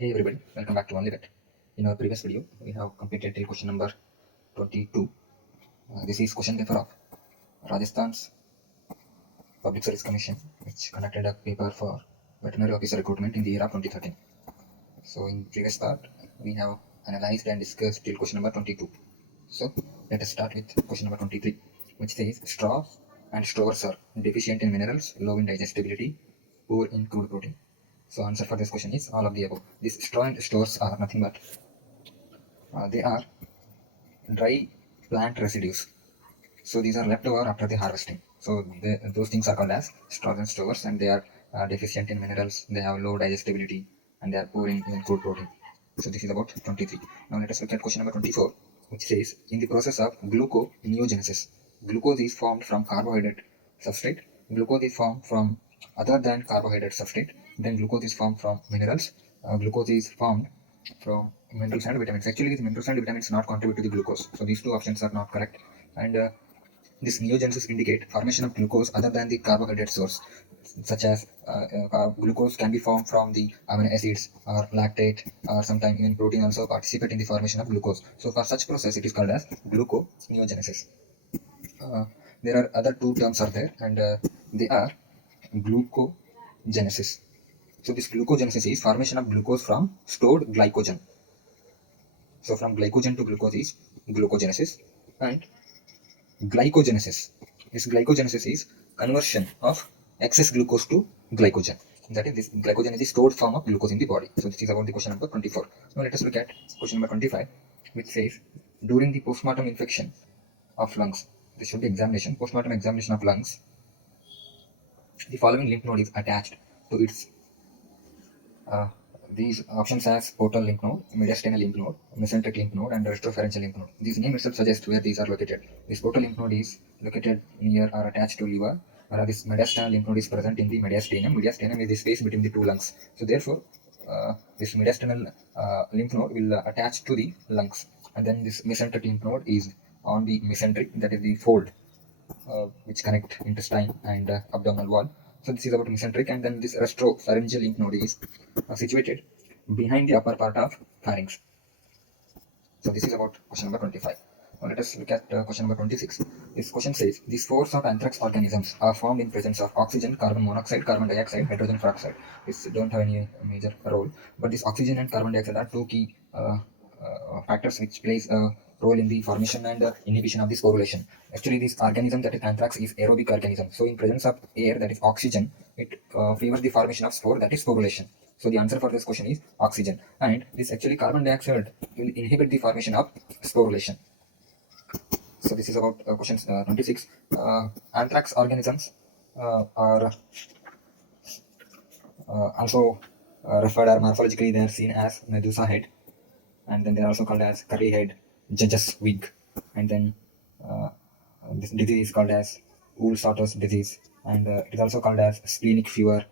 Hey everybody, welcome back to Only Vet. In our previous video, we have completed till question number 22. This is question paper of Rajasthan's Public Service Commission, which conducted a paper for veterinary officer recruitment in the year of 2013. So in previous part, we have analyzed and discussed till question number 22. So let us start with question number 23, which says straws and stores are deficient in minerals, low in digestibility, poor in crude protein. So answer for this question is all of the above. These straw and stores are nothing but they are dry plant residues. So these are left over after the harvesting. So those things are called as straws and stores, and they are deficient in minerals. They have low digestibility, and they are poor in crude protein. So this is about 23. Now let us look at question number 24, which says in the process of gluconeogenesis, glucose is formed from carbohydrate substrate. Glucose is formed from other than carbohydrate substrate. Then glucose is formed from minerals. Glucose is formed from minerals and vitamins. Actually, these minerals and vitamins not contribute to the glucose. So these two options are not correct. And this neogenesis indicate formation of glucose other than the carbohydrate source, such as glucose can be formed from the amino acids or lactate, or sometimes even protein also participate in the formation of glucose. So for such process, it is called as gluconeogenesis. There are other two terms are there, and they are glucogenesis. So this glucogenesis is formation of glucose from stored glycogen. So from glycogen to glucose is glucogenesis, and glycogenesis. This glycogenesis is conversion of excess glucose to glycogen. That is, this glycogen is the stored form of glucose in the body. So this is about the question number 24. Now let us look at question number 25, which says during the postmortem infection of lungs, this should be examination, postmortem examination of lungs, the following lymph node is attached to its these options as portal lymph node, mediastinal lymph node, mesenteric lymph node, and retropharyngeal lymph node. These name itself suggests where these are located. This portal lymph node is located near or attached to liver, whereas this mediastinal lymph node is present in the mediastinum. Mediastinum is the space between the two lungs. So therefore, this mediastinal lymph node will attach to the lungs, and then this mesenteric lymph node is on the mesenteric, that is the fold which connect intestine and abdominal wall. So this is about mesenteric, and then this retropharyngeal lymph node is situated behind the upper part of pharynx. So this is about question number 25. Now let us look at question number 26. This question says these spores of anthrax organisms are formed in presence of oxygen, carbon monoxide, carbon dioxide, hydrogen peroxide. This don't have any major role, but this oxygen and carbon dioxide are two key factors which plays a role in the formation and inhibition of this sporulation. Actually, this organism, that is anthrax, is aerobic organism. So in presence of air, that is oxygen, it favors the formation of spore, that is sporulation. So the answer for this question is oxygen, and this actually carbon dioxide will inhibit the formation of sporulation. So this is about questions 26. Anthrax organisms are also referred, or morphologically they are seen as Medusa head, and then they are also called as curly head, judge's wig, and then this disease is called as Wool-Sorter's disease, and it is also called as splenic fever.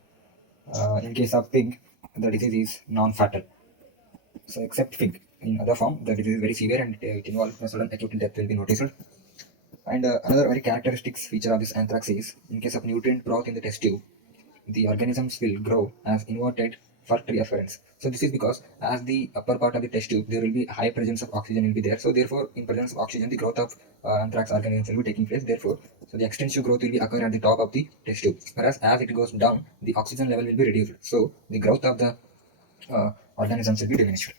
In case of pig, the disease is non-fatal. So except pig, in other form, the disease is very severe and it involves a sudden acute death will be noticed. And another very characteristic feature of this anthrax is, in case of nutrient growth in the test tube, the organisms will grow as inverted for tree afferents. So this is because as the upper part of the test tube, there will be high presence of oxygen will be there. So therefore, in presence of oxygen, the growth of anthrax organisms will be taking place. Therefore, so the extensive growth will be occur at the top of the test tube. Whereas as it goes down, the oxygen level will be reduced. So the growth of the organisms will be diminished.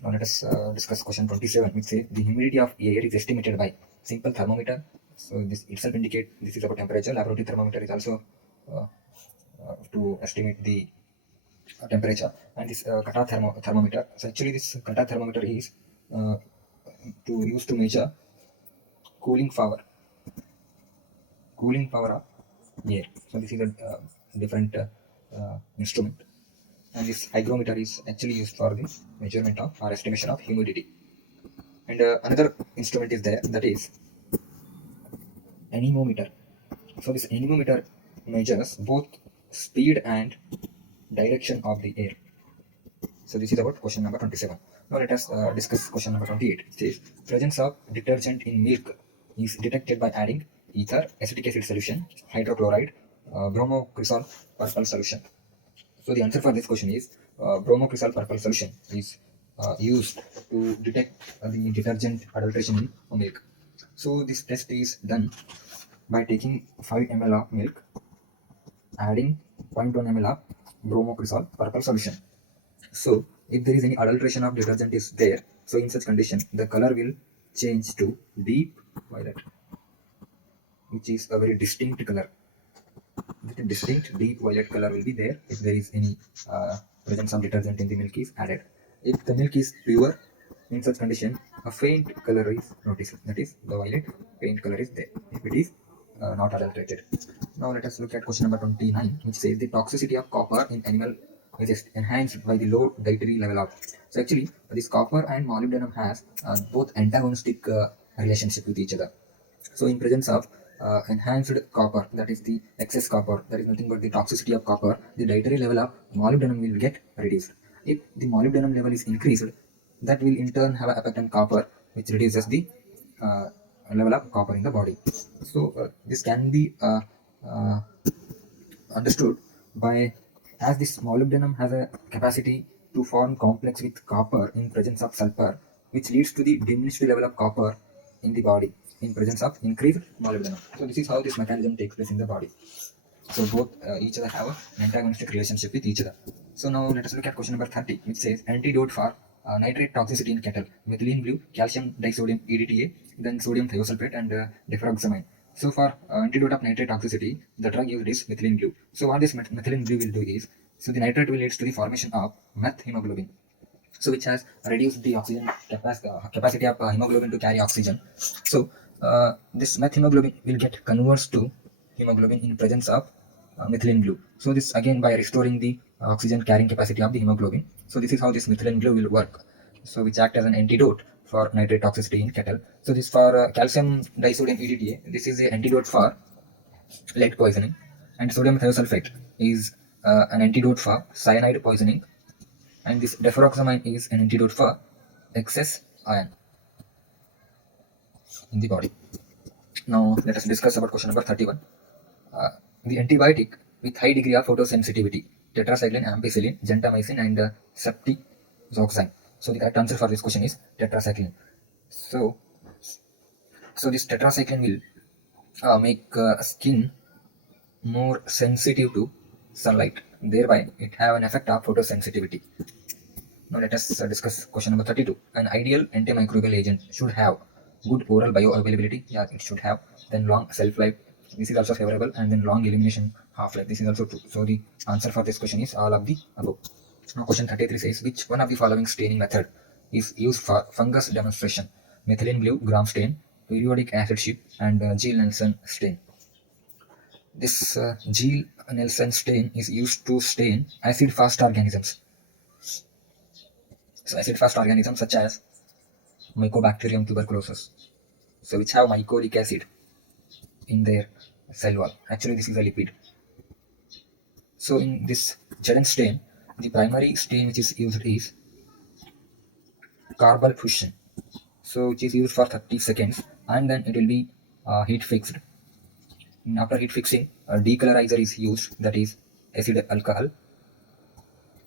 Now let us discuss question 27, which says the humidity of air is estimated by simple thermometer. So this itself indicate this is about temperature. Laboratory thermometer is also to estimate the temperature, and this Qatar thermometer. So actually, this Qatar thermometer is to use to measure cooling power of air. So this is a different instrument, and this hygrometer is actually used for the measurement of or estimation of humidity. And another instrument is there, that is anemometer. So this anemometer measures both speed and direction of the air. So this is about question number 27. Now let us discuss question number 28. It says presence of detergent in milk is detected by adding ether, acetic acid solution, hydrochloride, bromocresol purple solution. So the answer for this question is bromocresol purple solution is used to detect the detergent adulteration in milk. So this test is done by taking 5 ml of milk, adding 0.1 ml of bromocresol purple solution. So if there is any adulteration of detergent is there, so in such condition the color will change to deep violet, which is a very distinct color. The distinct deep violet color will be there if there is any presence of detergent in the milk is added. If the milk is pure, in such condition a faint color is noticed, that is the violet faint color is there if it is not adulterated. Now let us look at question number 29, which says the toxicity of copper in animal is enhanced by the low dietary level of. So actually this copper and molybdenum has both antagonistic relationship with each other. So in presence of enhanced copper, that is the excess copper, that is nothing but the toxicity of copper, the dietary level of molybdenum will get reduced. If the molybdenum level is increased, that will in turn have an effect on copper, which reduces the level of copper in the body. So this can be understood by, as this molybdenum has a capacity to form complex with copper in presence of sulfur, which leads to the diminished level of copper in the body in presence of increased molybdenum. So this is how this mechanism takes place in the body. So both each other have an antagonistic relationship with each other. So now let us look at question number 30, which says antidote for nitrate toxicity in cattle: methylene blue, calcium disodium EDTA, then sodium thiosulfate, and deferoxamine. So for antidote of nitrate toxicity, the drug used is methylene blue. So what this methylene blue will do is, so the nitrate will leads to the formation of methemoglobin, so which has reduced the oxygen capacity of hemoglobin to carry oxygen. So this methemoglobin will get converts to hemoglobin in presence of methylene blue. So this again by restoring the oxygen carrying capacity of the hemoglobin. So this is how this methylene blue will work. So which act as an antidote for nitrate toxicity in cattle. So this for calcium disodium EDTA, this is the antidote for lead poisoning, and sodium thiosulfate is an antidote for cyanide poisoning, and this deferoxamine is an antidote for excess iron in the body. Now let us discuss about question number 31. The antibiotic with high degree of photosensitivity: tetracycline, ampicillin, gentamicin, and ceftriaxone. So the correct answer for this question is tetracycline. So this tetracycline will make skin more sensitive to sunlight, thereby it have an effect of photosensitivity. Now let us discuss question number 32. An ideal antimicrobial agent should have good oral bioavailability. Yeah, it should have. Then long shelf life. This is also favorable. And then long elimination half-life. This is also true. So the answer for this question is all of the above. Now question 33 says, which one of the following staining method is used for fungus demonstration? Methylene blue gram stain, periodic acid sheet, and Gill-Nielsen stain. This Gill-Nielsen stain is used to stain acid-fast organisms. So acid-fast organisms such as Mycobacterium tuberculosis, so which have mycolic acid in their cell wall. Actually this is a lipid. So in this Jaden stain, the primary stain which is used is carbon fusion, so which is used for 30 seconds, and then it will be heat fixed. And after heat fixing, a decolorizer is used, that is acid alcohol,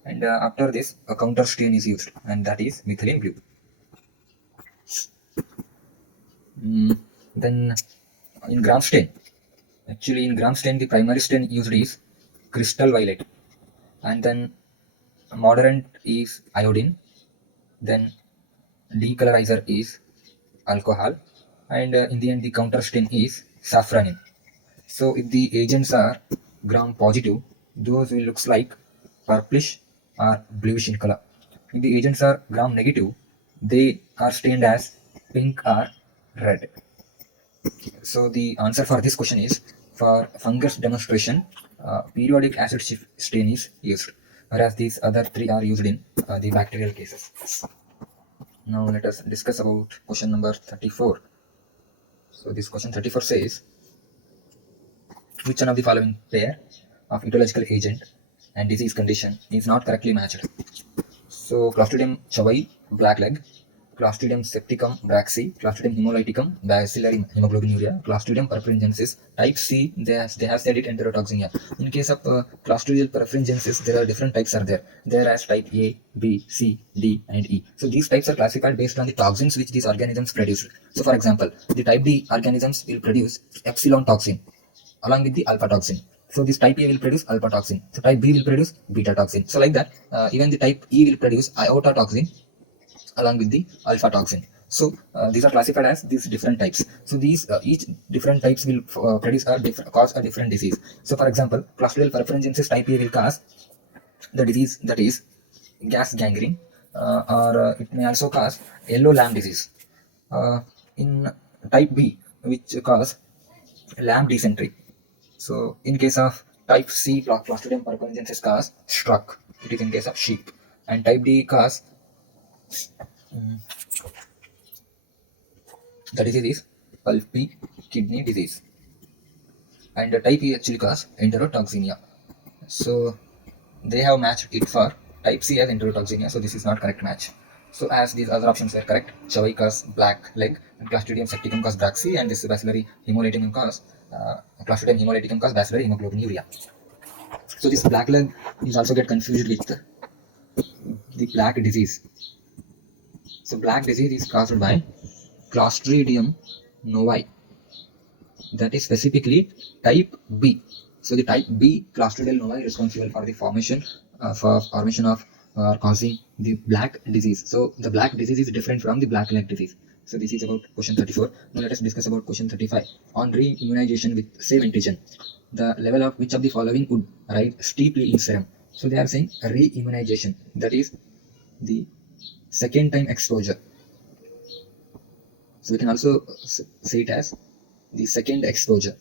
and after this a counter stain is used, and that is methylene blue. Then in gram stain, actually in gram stain the primary stain used is crystal violet, and then moderant is iodine, then decolorizer is alcohol, and in the end the counter stain is safranin. So if the agents are gram positive, those will looks like purplish or bluish in color. If the agents are gram negative, they are stained as pink or red. So the answer for this question is, for fungus demonstration, periodic acid shift stain is used, whereas these other three are used in the bacterial cases. Now let us discuss about question number 34. So this question 34 says, which one of the following pair of etiological agent and disease condition is not correctly matched? So Clostridium chauvai, blackleg, Clostridium septicum brachy, Clostridium hemolyticum, bacillary hemoglobinuria, Clostridium perfringensis. Type C, they have said it enterotoxemia. In case of Clostridium perfringensis, there are different types are there. There as type A, B, C, D, and E. So these types are classified based on the toxins which these organisms produce. So for example, the type D organisms will produce epsilon toxin along with the alpha toxin. So this type A will produce alpha toxin. So type B will produce beta toxin. So like that, even the type E will produce iota toxin along with the alpha toxin. So these are classified as these different types. So these each different types will cause a different disease. So for example, Clostridial perfringensis type A will cause the disease that is gas gangrene, or it may also cause yellow lamb disease. In type B, which cause lamb dysentery. So in case of type C, Clostridium perfringensis cause struck. It is in case of sheep. And type D cause the disease is pulpy kidney disease. And the type E actually cause enterotoxemia. So they have matched it for type C as enterotoxemia. So this is not correct match. So as these other options were correct, Chaui cause black leg, and Clostridium septicum cause brachy, and this bacillary hemolyticum cause Clostridium hemolyticum cause bacillary hemoglobinuria. So this black leg is also get confused with the black disease. So black disease is caused by Clostridium novae, that is specifically type B. So the type B Clostridial novae is responsible for the formation of causing the black disease. So the black disease is different from the black leg disease. So this is about question 34. Now let us discuss about question 35. On re-immunization with same antigen, the level of which of the following would rise steeply in serum? So they are saying re-immunization, that is the second time exposure. So we can also say it as the second exposure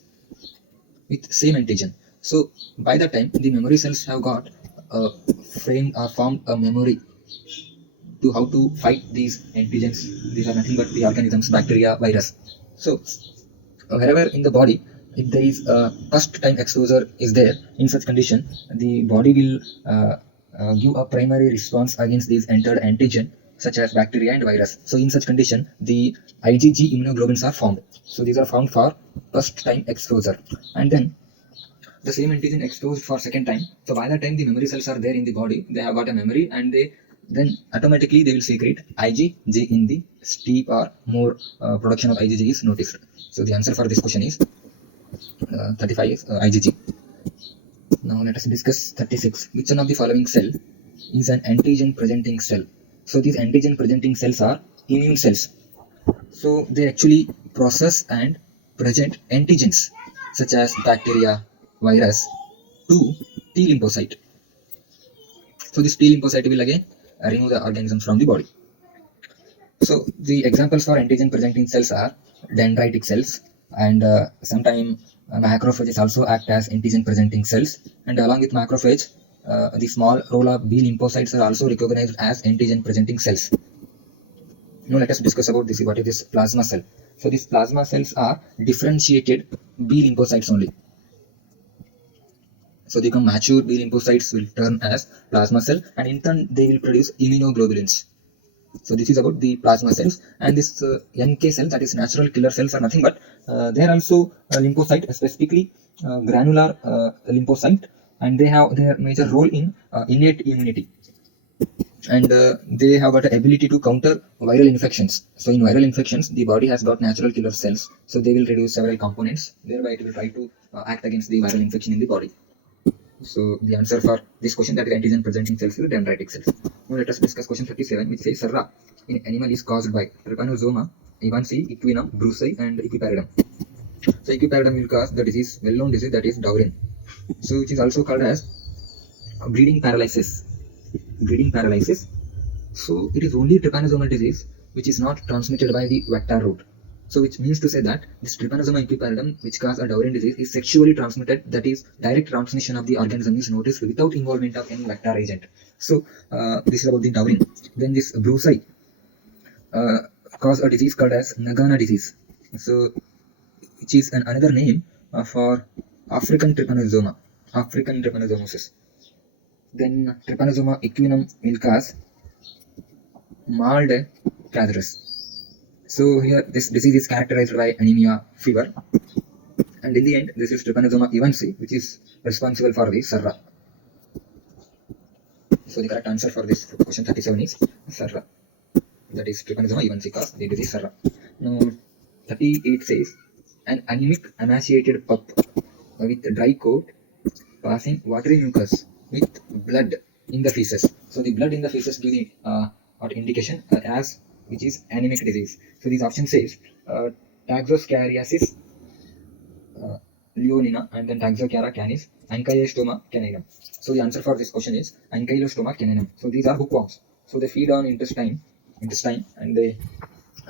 with same antigen. So by that time, the memory cells have got formed a memory to how to fight these antigens. These are nothing but the organisms, bacteria, virus. So wherever in the body, if there is a first time exposure is there, in such condition, the body will give a primary response against these entered antigen, such as bacteria and virus. So in such condition, the IgG immunoglobulins are formed. So these are found for first time exposure. And then the same antigen exposed for second time. So by the time the memory cells are there in the body, they have got a memory, and then automatically they will secrete IgG in the steep or more production of IgG is noticed. So the answer for this question is 35 is IgG. Now let us discuss 36. Which one of the following cell is an antigen presenting cell? So these antigen presenting cells are immune cells. So they actually process and present antigens such as bacteria, virus to T lymphocyte. So this T lymphocyte will again remove the organisms from the body. So the examples for antigen presenting cells are dendritic cells, and sometimes macrophages also act as antigen presenting cells, and along with macrophage, the small role of B lymphocytes are also recognized as antigen presenting cells. Now let us discuss about this. What is this plasma cell? So these plasma cells are differentiated B lymphocytes only. So they become mature B lymphocytes will turn as plasma cell, and in turn they will produce immunoglobulins. So this is about the plasma cells, and this NK cell, that is natural killer cells, are nothing but they are also lymphocyte, specifically granular lymphocyte, and they have their major role in innate immunity, and they have got the ability to counter viral infections. So in viral infections, the body has got natural killer cells, so they will reduce several components, thereby it will try to act against the viral infection in the body. So the answer for this question, that is antigen presenting cells, is dendritic cells. Now let us discuss question 37, which says Sarra in animal is caused by Trypanosoma, Evansi, Equinum, Brucei, and Equiparidum. So Equiparidum will cause the disease, well-known disease, that is Daurin. So which is also called as breeding paralysis. Breeding paralysis. So it is only trypanosomal disease which is not transmitted by the vector route. So which means to say that this Trypanosoma equiparidum, which cause a Daurin disease, is sexually transmitted, that is direct transmission of the organism is noticed without involvement of any vector agent. So this is about the Daurin. Then this Brucei cause a disease called as Nagana disease. So which is another name for African trypanosoma, African trypanosomosis. Then Trypanosoma equinum will cause Malde cancerous. So here this disease is characterized by anemia, fever, and in the end this is Trypanosoma evensi which is responsible for the SARA. So the correct answer for this question 37 is SARA. That is Trypanosoma evensi cause the disease SARA. Now 38 says an anemic emaciated pup with dry coat passing watery mucus with blood in the feces. So the blood in the feces gives the indication as which is anemic disease. So this option says Taxoscariasis leonina and then Taxocara canis, Ankylostoma caninum. So the answer for this question is Ankylostoma caninum. So these are hookworms. So they feed on intestine and they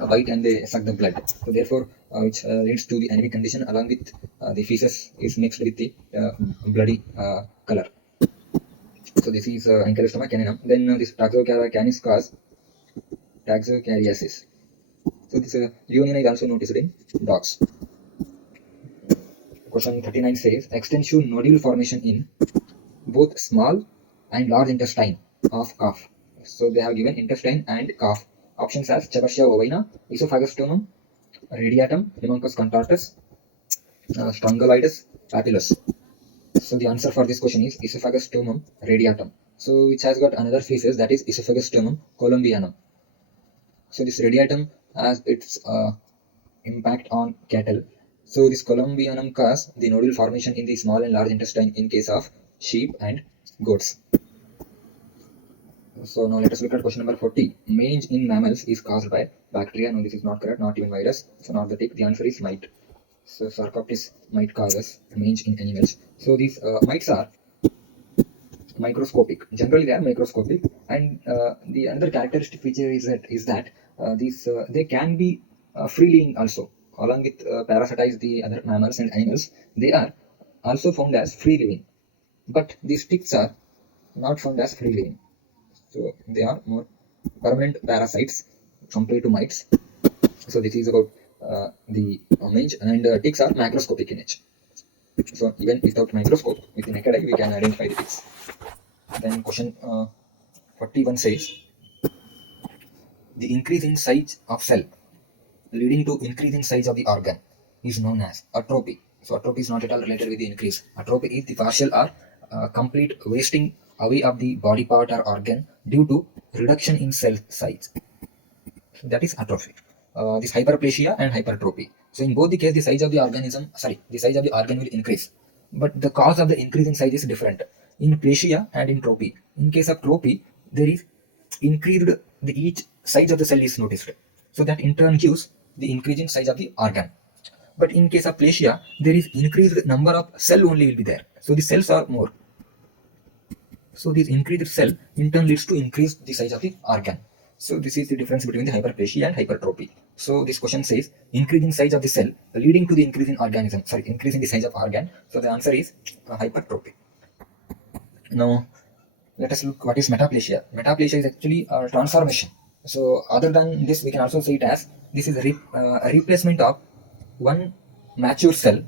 bite and they suck the blood. So therefore, which leads to the anemic condition along with the feces is mixed with the bloody color. So this is Ankylostoma caninum. Then this Taxocara canis cause Taxocariasis. So this leonina is also noticed in dogs. Question 39 says extensive nodule formation in both small and large intestine of calf. So they have given intestine and calf. Options as Chevertia ovina, Esophagostomum, Radiatum, Pneumocus contortus, Strongyloides papillus. So the answer for this question is Esophagostomum radiatum. So which has got another species that is Esophagostomum columbianum. So this radiatum has its impact on cattle. So this columbianum cause the nodule formation in the small and large intestine in case of sheep and goats. So now let us look at question number 40. Mange in mammals is caused by bacteria. No, this is not correct, not even virus. So not the tick. The answer is mite. So Sarcoptes mite causes mange in animals. So these mites are microscopic. Generally they are microscopic, and the another characteristic feature is that these they can be free living also. Along with parasitize the other mammals and animals, they are also found as free living. But these ticks are not found as free living. So they are more permanent parasites compared to mites. So this is about the mange, and ticks are macroscopic in nature. So even without microscope, with the naked eye, we can identify the ticks. Then question 41 says the increase in size of cell leading to increase in size of the organ is known as atrophy. So atrophy is not at all related with the increase. Atrophy is the partial or complete wasting away of the body part or organ due to reduction in cell size. So that is atrophy. This hyperplasia and hypertrophy. So in both the case, the size of the organ will increase, but the cause of the increase in size is different in plasia and in trophy. In case of trophy, there is increased each size of the cell is noticed. So that in turn gives the increasing size of the organ. But in case of plasia, there is increased number of cell only will be there. So the cells are more. So this increased cell in turn leads to increase the size of the organ. So this is the difference between the hyperplasia and hypertrophy. So this question says increasing size of the cell leading to the increase in increase in the size of organ. So the answer is hypertrophy. Now let us look what is metaplasia. Metaplasia is actually a transformation. So other than this, we can also say it as this is a replacement of one mature cell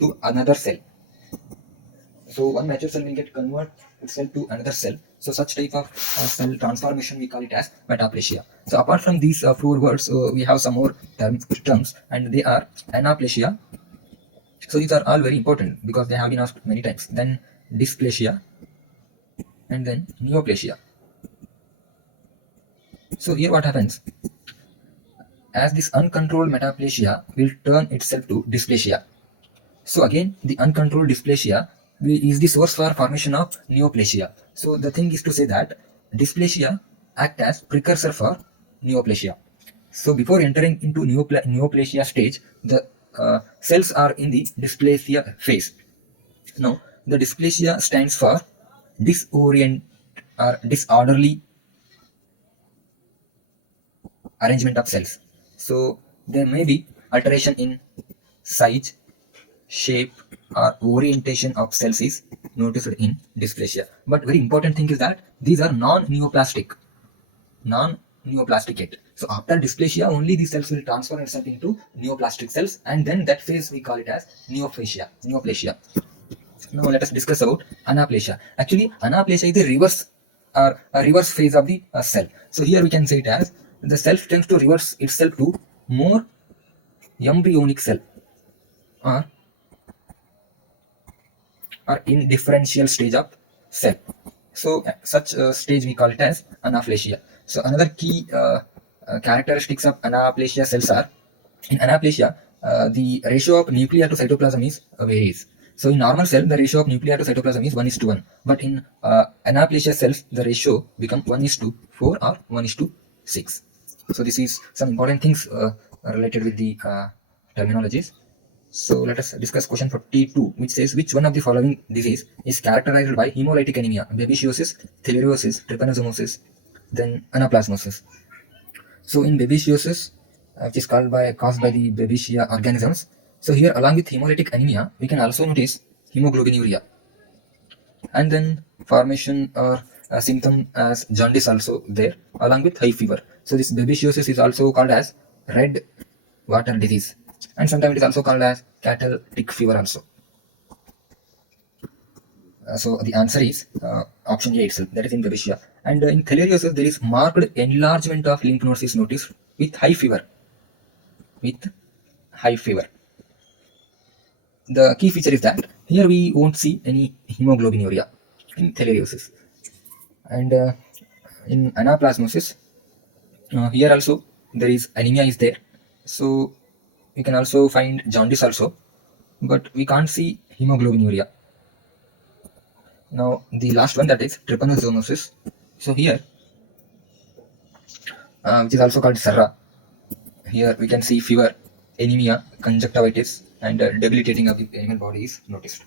to another cell. So one mature cell will get convert itself to another cell. So such type of cell transformation we call it as metaplasia. So apart from these four words, we have some more terms, and they are anaplasia. So these are all very important because they have been asked many times. Then dysplasia, and then neoplasia. So here what happens? As this uncontrolled metaplasia will turn itself to dysplasia. So again, the uncontrolled dysplasia is the source for formation of neoplasia. So the thing is to say that dysplasia act as precursor for neoplasia. So before entering into neoplasia stage, the cells are in the dysplasia phase. Now, the dysplasia stands for disorient or disorderly arrangement of cells. So there may be alteration in size, shape, or orientation of cells is noticed in dysplasia. But very important thing is that these are non-neoplastic yet. So after dysplasia, only the cells will transform itself into neoplastic cells, and then that phase we call it as neoplasia. Now let us discuss about anaplasia. Actually, anaplasia is the reverse phase of the cell. So here we can say it as the self tends to reverse itself to more embryonic cell or in differential stage of cell. So such a stage we call it as anaplasia. So another key characteristics of anaplasia cells are, in anaplasia, the ratio of nuclear to cytoplasm is varies. So in normal cell, the ratio of nuclear to cytoplasm is 1:1. But in anaplasia cells, the ratio becomes 1:4 or 1:6. So this is some important things related with the terminologies. So let us discuss question 42, which says, which one of the following disease is characterized by hemolytic anemia, babesiosis, theileriosis, trypanosomosis, then anaplasmosis. So in babesiosis, which is caused by the Babesia organisms. So here, along with hemolytic anemia, we can also notice hemoglobinuria, and then formation or symptom as jaundice also there, along with high fever. So this babesiosis is also called as red water disease, and sometimes it is also called as cattle tick fever also. So the answer is option A itself, that is in Babesia. And in theileriosis, there is marked enlargement of lymph nodes is noticed with high fever. The key feature is that here we won't see any hemoglobinuria in theileriosis. And in anaplasmosis, here also there is anemia is there. So we can also find jaundice also, but we can't see hemoglobinuria. Now the last one, that is trypanosomosis. So here, which is also called Serra, here we can see fever, anemia, conjunctivitis, and debilitating of the animal body is noticed.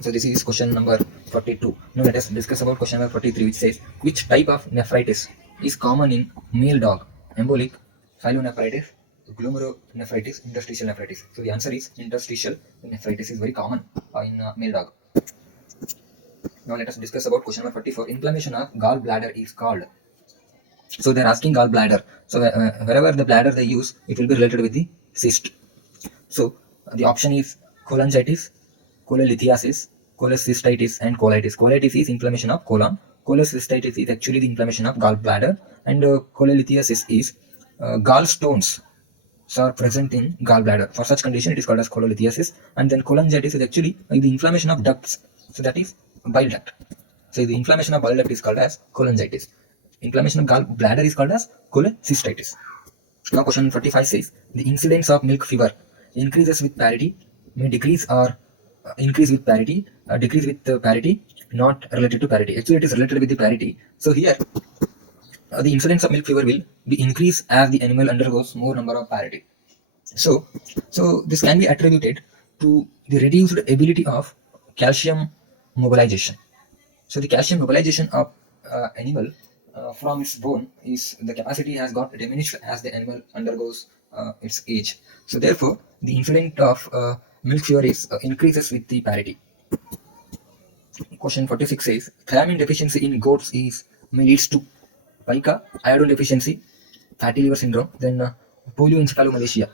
So this is question number 42. Now let us discuss about question number 43, which says, which type of nephritis is common in male dog? Embolic, pyelonephritis, glomerulonephritis, interstitial nephritis. So the answer is interstitial nephritis is very common in male dog. Now let us discuss about question number 44. Inflammation of gallbladder is called. So they're asking gallbladder. So wherever the bladder they use, it will be related with the cyst. So the option is cholangitis, cholelithiasis, cholecystitis, and colitis. Colitis is inflammation of colon. Cholecystitis is actually the inflammation of gallbladder, and cholelithiasis is gallstones are present in gallbladder. For such condition, it is called as cholelithiasis. And then cholangitis is actually the inflammation of ducts. So that is bile duct. So the inflammation of bile duct is called as cholangitis. Inflammation of gallbladder is called as cholecystitis. Now question 45 says, the incidence of milk fever increases with parity, may decrease or increase with parity, decrease with parity, not related to parity. Actually, it is related with the parity. So here, the incidence of milk fever will be increased as the animal undergoes more number of parity. So this can be attributed to the reduced ability of calcium mobilization. So the calcium mobilization of animal from its bone is, the capacity has got diminished as the animal undergoes its age. So therefore, the incidence of milk fever is increases with the parity. Question 46 says, thiamine deficiency in goats may leads to pica, iodine deficiency, fatty liver syndrome, then polioencephalomalacia.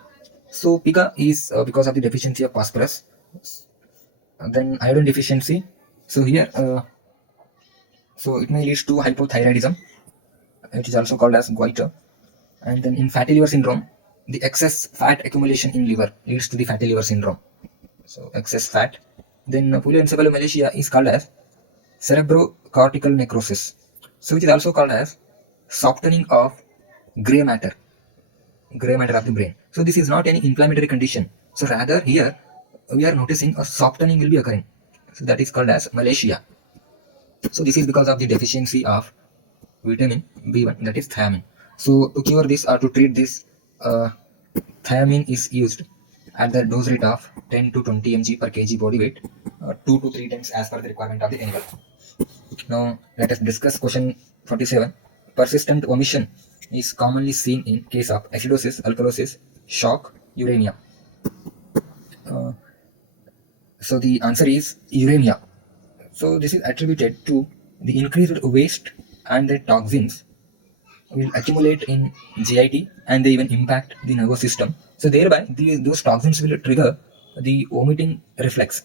So pica is because of the deficiency of phosphorus, then iodine deficiency. So here, so it may lead to hypothyroidism, which is also called as goiter. And then in fatty liver syndrome, the excess fat accumulation in liver leads to the fatty liver syndrome. So excess fat. Then polioencephalomalacia is called as cerebrocortical necrosis, so which is also called as softening of gray matter of the brain. So this is not any inflammatory condition. So rather here we are noticing a softening will be occurring. So that is called as malacia. So this is because of the deficiency of vitamin B1, that is thiamine. So to cure this or to treat this, thiamine is used at the dose rate of 10 to 20 mg per kg body weight, 2 to 3 times as per the requirement of the animal. Now let us discuss question 47. Persistent omission is commonly seen in case of acidosis, alkalosis, shock, uremia. So the answer is uremia. So this is attributed to the increased waste, and the toxins will accumulate in GIT, and they even impact the nervous system. So thereby those toxins will trigger the vomiting reflex,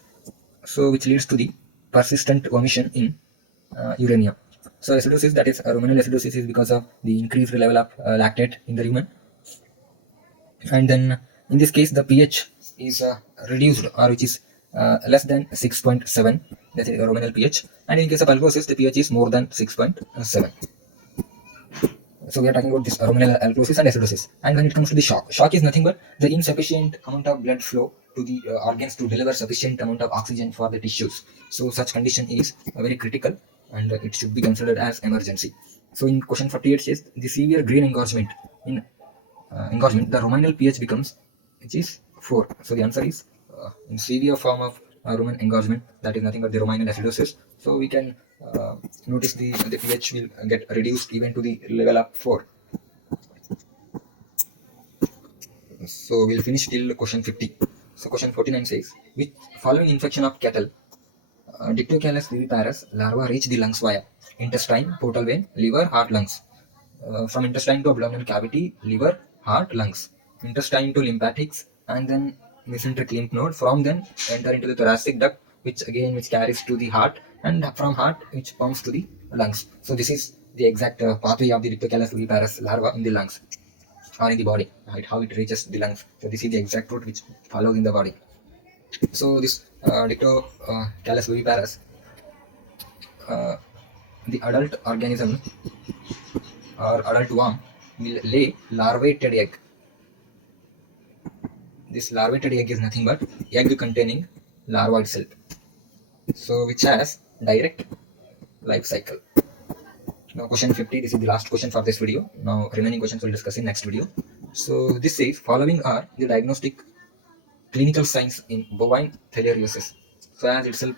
so which leads to the persistent vomition in uremia. So acidosis, that is ruminal acidosis, is because of the increased level of lactate in the rumen, and then in this case the pH is reduced, or which is less than 6.7, that is ruminal pH, and in case of alkalosis the pH is more than 6.7. So we are talking about this ruminal alkalosis and acidosis. And when it comes to the shock is nothing but the insufficient amount of blood flow to the organs to deliver sufficient amount of oxygen for the tissues. So such condition is very critical, and it should be considered as emergency. So in question 48 says the severe green engorgement. In engorgement, the ruminal pH becomes, which is 4. So the answer is in severe form of rumen engorgement, that is nothing but the ruminal acidosis. So we can notice the pH will get reduced even to the level of 4. So we'll finish till question 50. So question 49 says, which following infection of cattle, Dictocalus viviparus larva reach the lungs via intestine, portal vein, liver, heart, lungs. From intestine to abdominal cavity, liver, heart, lungs. Intestine to lymphatics, and then mesenteric lymph node. From then enter into the thoracic duct, which carries to the heart, and from heart which pumps to the lungs. So this is the exact pathway of the Dictocalus viviparus larva in the lungs or in the body, right? How it reaches the lungs. So this is the exact route which follows in the body. So this Dictocalus viviparus, the adult organism or adult worm will lay larvated egg. This larvated egg is nothing but egg containing larva itself, so which has direct life cycle. Now question 50, this is the last question for this video. Now remaining questions we'll discuss in next video. So this says following are the diagnostic clinical signs in bovine theileriosis. So as itself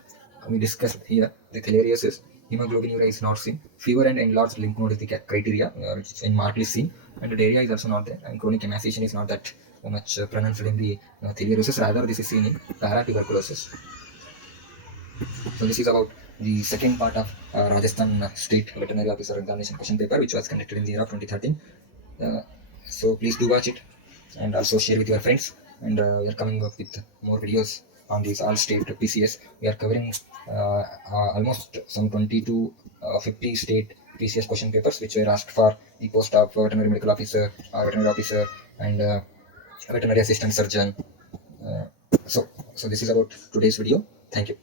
we discussed here, the theileriosis, hemoglobinuria is not seen, fever and enlarged lymph node is the criteria which is in markedly seen, and the diarrhea is also not there, and chronic emaciation is not that much pronounced in the theileriosis, rather this is seen in paratuberculosis. So this is about the second part of Rajasthan State Veterinary Officer Examination question paper, which was conducted in the year of 2013. So please do watch it and also share with your friends. And we are coming up with more videos on these all state PCS. We are covering almost some 20 to 50 state PCS question papers, which were asked for the post of veterinary medical officer, veterinary officer, and veterinary assistant surgeon. So this is about today's video. Thank you.